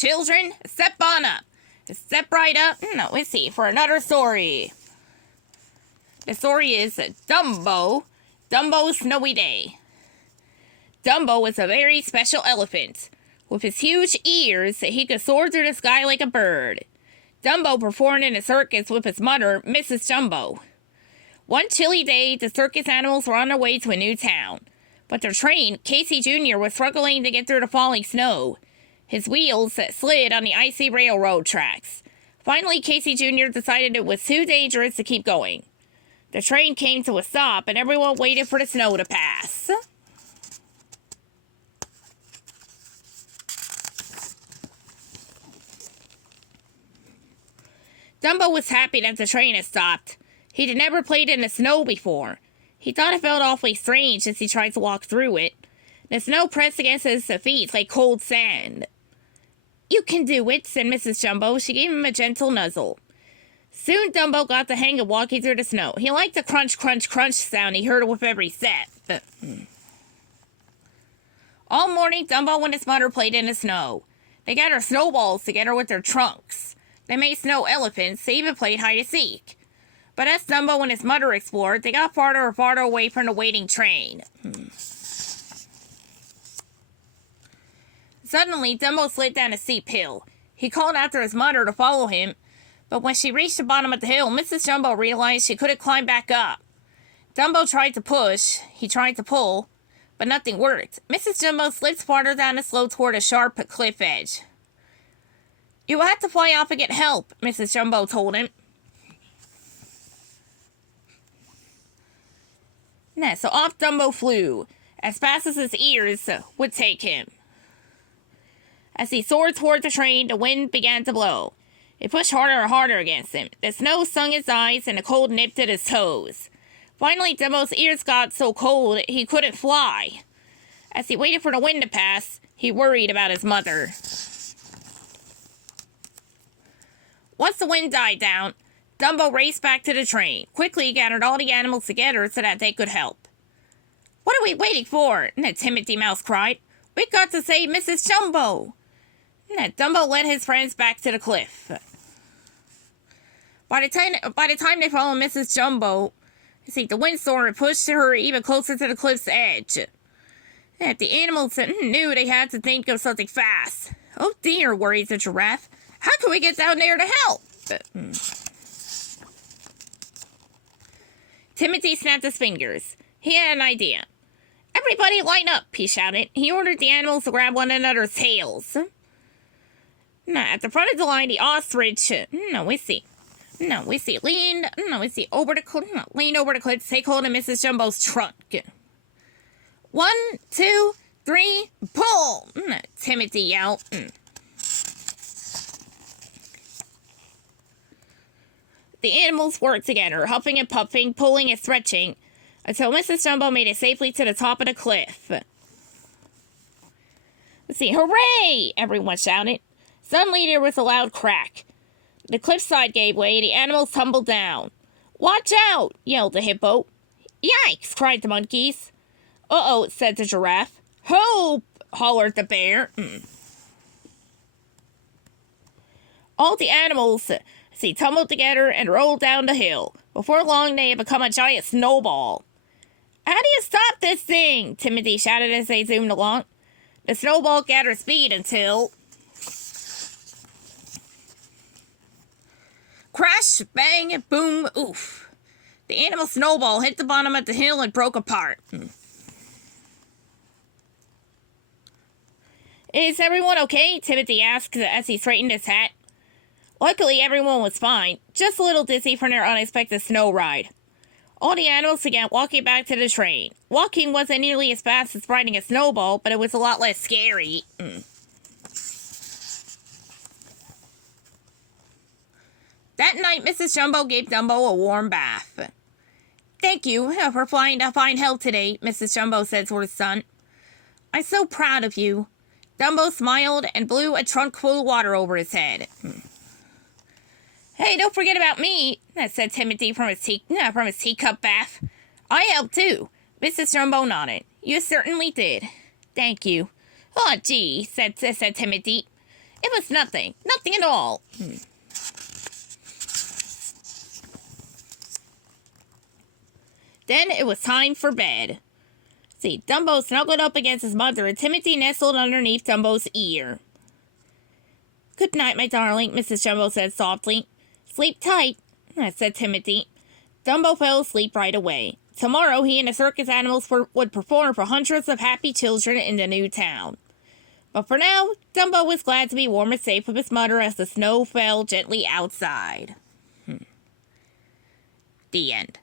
children, step on up. Step right up. Let's see, for another story. The story is Dumbo, Dumbo's Snowy Day. Dumbo was a very special elephant. With his huge ears, he could soar through the sky like a bird. Dumbo performed in a circus with his mother, Mrs. Jumbo. One chilly day, the circus animals were on their way to a new town. But their train, Casey Jr., was struggling to get through the falling snow. His wheels slid on the icy railroad tracks. Finally, Casey Jr. decided it was too dangerous to keep going. The train came to a stop, and everyone waited for the snow to pass. Dumbo was happy that the train had stopped. He'd never played in the snow before. He thought it felt awfully strange as he tried to walk through it. The snow pressed against his feet like cold sand. "You can do it," said Mrs. Jumbo. She gave him a gentle nuzzle. Soon Dumbo got the hang of walking through the snow. He liked the crunch, crunch, crunch sound he heard with every step. All morning, Dumbo and his mother played in the snow. They gathered snowballs together with their trunks. They made snow elephants. They even played hide-and-seek. But as Dumbo and his mother explored, they got farther and farther away from the waiting train. Suddenly, Dumbo slid down a steep hill. He called after his mother to follow him, but when she reached the bottom of the hill, Mrs. Jumbo realized she couldn't climb back up. Dumbo tried to push, he tried to pull, but nothing worked. Mrs. Jumbo slipped farther down the slope toward a sharp cliff edge. "You will have to fly off and get help," Mrs. Jumbo told him. So off Dumbo flew, as fast as his ears would take him. As he soared toward the train, the wind began to blow. It pushed harder and harder against him. The snow stung his eyes and the cold nipped at his toes. Finally, Dumbo's ears got so cold he couldn't fly. As he waited for the wind to pass, he worried about his mother. Once the wind died down, Dumbo raced back to the train. Quickly, he gathered all the animals together so that they could help. "What are we waiting for?" Timothy Mouse cried. "We've got to save Mrs. Jumbo." Dumbo led his friends back to the cliff. By the time they followed Mrs. Jumbo, the windstorm had pushed her even closer to the cliff's edge. The animals knew they had to think of something fast. "Oh dear," worried the giraffe. "How can we get down there to help?" Timothy snapped his fingers. He had an idea. "Everybody line up," he shouted. He ordered the animals to grab one another's tails. At the front of the line, the ostrich, leaned over the cliff to take hold of Mrs. Jumbo's trunk. "1, 2, 3, pull!" Timothy yelled. The animals worked together, huffing and puffing, pulling and stretching, until Mrs. Jumbo made it safely to the top of the cliff. "Hooray!" everyone shouted. Suddenly there was a loud crack. The cliffside gave way, the animals tumbled down. "Watch out!" yelled the hippo. "Yikes!" cried the monkeys. "Uh-oh," said the giraffe. "Help!" hollered the bear. All the animals tumbled together and rolled down the hill. Before long, they had become a giant snowball. "How do you stop this thing?" Timothy shouted as they zoomed along. The snowball gathered speed until... Crash, bang, boom, oof. The animal snowball hit the bottom of the hill and broke apart. "Is everyone okay?" Timothy asked as he straightened his hat. Luckily, everyone was fine, just a little dizzy from their unexpected snow ride. All the animals began walking back to the train. Walking wasn't nearly as fast as riding a snowball, but it was a lot less scary. That night, Mrs. Jumbo gave Dumbo a warm bath. "Thank you for flying to find help today," Mrs. Jumbo said to her son. "I'm so proud of you." Dumbo smiled and blew a trunk full of water over his head. "Hey, don't forget about me," said Timothy from his teacup bath. "I helped too." Mrs. Jumbo nodded. "You certainly did." "Thank you." "Oh, gee," said Timothy. It was nothing. Nothing at all. Then it was time for bed. See, Dumbo snuggled up against his mother and Timothy nestled underneath Dumbo's ear. "Good night, my darling," Mrs. Jumbo said softly. "Sleep tight," said Timothy. Dumbo fell asleep right away. Tomorrow he and the circus animals would perform for hundreds of happy children in the new town. But for now, Dumbo was glad to be warm and safe with his mother as the snow fell gently outside. The end.